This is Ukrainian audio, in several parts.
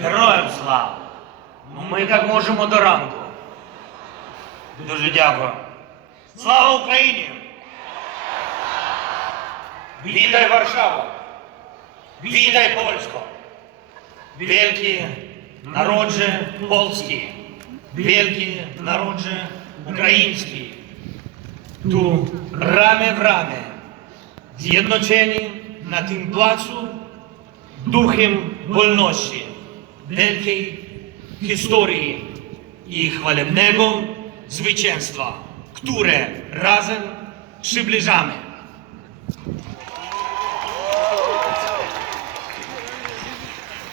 Героям слава! Ми так можемо до ранку. Дуже дякую. Слава Україні! Варшава! Вітай Польсько! Wielki narodzie polski, wielki narodzie ukraiński. Tu ramię w ramię, zjednoczeni na tym placu duchem wolności, wielkiej historii i chwalebnego zwycięstwa, które razem przybliżamy.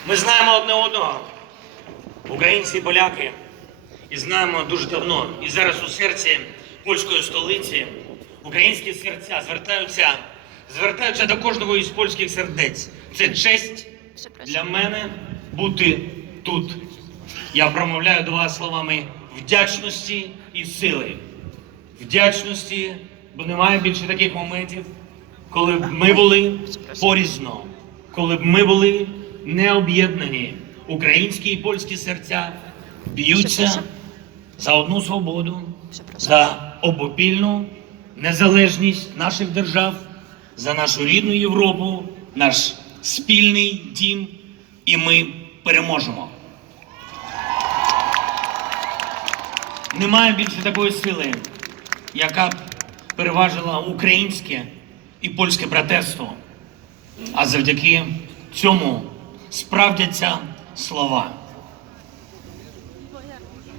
Ми знаємо одне одного, українці і поляки, і знаємо дуже давно. І зараз у серці польської столиці українські серця звертаються, звертаються до кожного із польських сердець. Це честь для мене бути тут. Я промовляю до вас словами вдячності і сили. Вдячності, бо немає більше таких моментів, коли б ми були порізно, коли б ми були не об'єднані. Українські і польські серця б'ються за одну свободу, за обопільну незалежність наших держав, за нашу рідну Європу, наш спільний дім, і ми переможемо. Немає більше такої сили, яка б переважила українське і польське братерство. А завдяки цьому справдяться слова.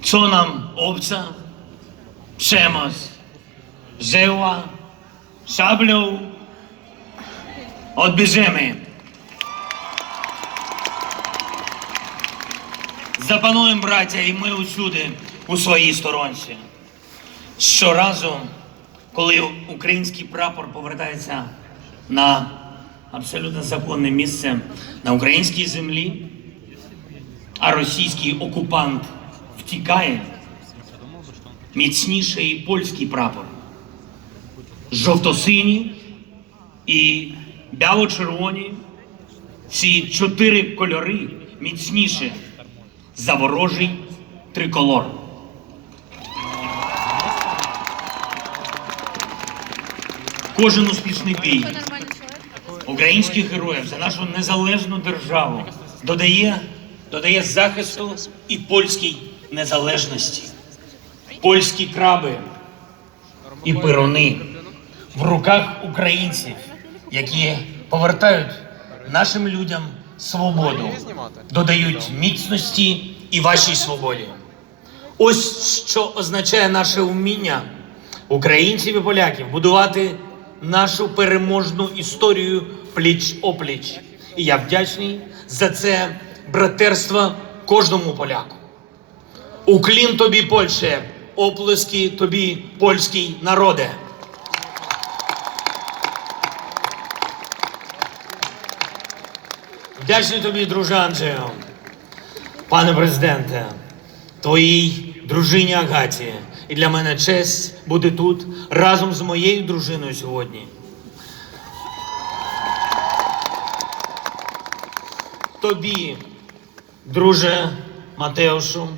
Co nam obca, przemoc, żyła, szablą odbierzemy. Запануємо, браття, і ми усюди у своїй сторонці. Щоразу, коли український прапор повертається на абсолютно законне місце на українській землі, а російський окупант втікає, міцніший польський прапор. Жовто-сині і бяло-червоні. Ці чотири кольори міцніші за ворожий триколор. Кожен успішний бій українських героїв за нашу незалежну державу додає, додає захисту і польській незалежності. Польські краби і перуни в руках українців, які повертають нашим людям свободу, додають міцності і вашій свободі. Ось що означає наше вміння українців і поляків будувати нашу переможну історію пліч опліч. І я вдячний за це братерство кожному поляку. Уклін тобі, Польше, оплески тобі, польський народе. Вдячний тобі, друже Анджею, пане президенте, твоїй дружині Агаті. І для мене честь бути тут разом з моєю дружиною сьогодні. Тобі, друже Матеушу,